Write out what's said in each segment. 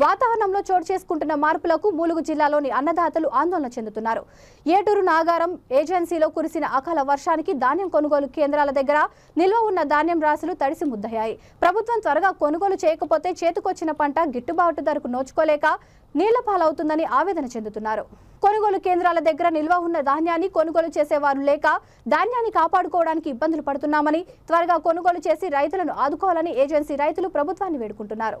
వాతావరణంలో చోటు చేసుకుంటున్న మార్పులకు మూలుగు జిల్లాలోని అన్నదాతలు ఆందోళన చెందుతున్నారు. ఏటూరు నాగారం ఏజెన్సీలో కురిసిన అకాల వర్షానికి ధాన్యం కొనుగోలు కేంద్రాల దగ్గర నిల్వ ఉన్న ధాన్యం రాశులు తడిసి ముద్దయ్యాయి. ప్రభుత్వం త్వరగా కొనుగోలు చేయకపోతే చేతికొచ్చిన పంట గిట్టుబాటు ధరకు నోచుకోలేక నీళ్ళ పాలవుతుందని ఆవేదన చెందుతున్నారు. కొనుగోలు కేంద్రాల దగ్గర నిల్వ ఉన్న ధాన్యాన్ని కొనుగోలు చేసేవారు లేక ధాన్యాన్ని కాపాడుకోవడానికి ఇబ్బందులు పడుతున్నామని త్వరగా కొనుగోలు చేసి రైతులను ఆదుకోవాలని ఏజెన్సీ రైతులు ప్రభుత్వాన్ని వేడుకుంటున్నారు.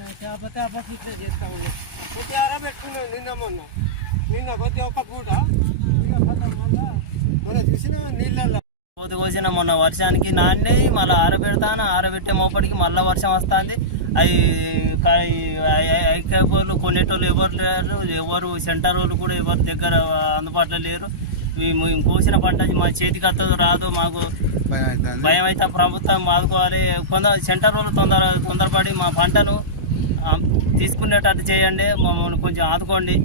ఇది ఒకటైతే ఇట్లా చేస్తా ఉన్నాం కొద్ది ఆరా పెట్టుకున్నాం నిన్న మొన్న నిన్న కొద్ది ఒక పూట ఇక పదం వల్ల మన చూసిన నీళ్ళల్లో కోతి కోసిన మొన్న వర్షానికి నాన్నే మళ్ళీ ఆరబెడతాను ఆరబెట్టే మోపడికి మళ్ళీ వర్షం వస్తుంది. అవి ఐక్యపూర్లు కొనేటోళ్ళు ఎవరు లేరు ఎవరు సెంటర్ వాళ్ళు కూడా ఎవరి దగ్గర అందుబాటులో లేరు. మేము కోసిన పంట మా చేతికి వస్తుందో రాదో మాకు భయం అయితే ప్రభుత్వం ఆదుకోవాలి. కొందరు సెంటర్ వాళ్ళు తొందర తొందరపడి మా పంటను తీసుకునేటట్టు చేయండి. మమ్మల్ని కొంచెం ఆదుకోండి.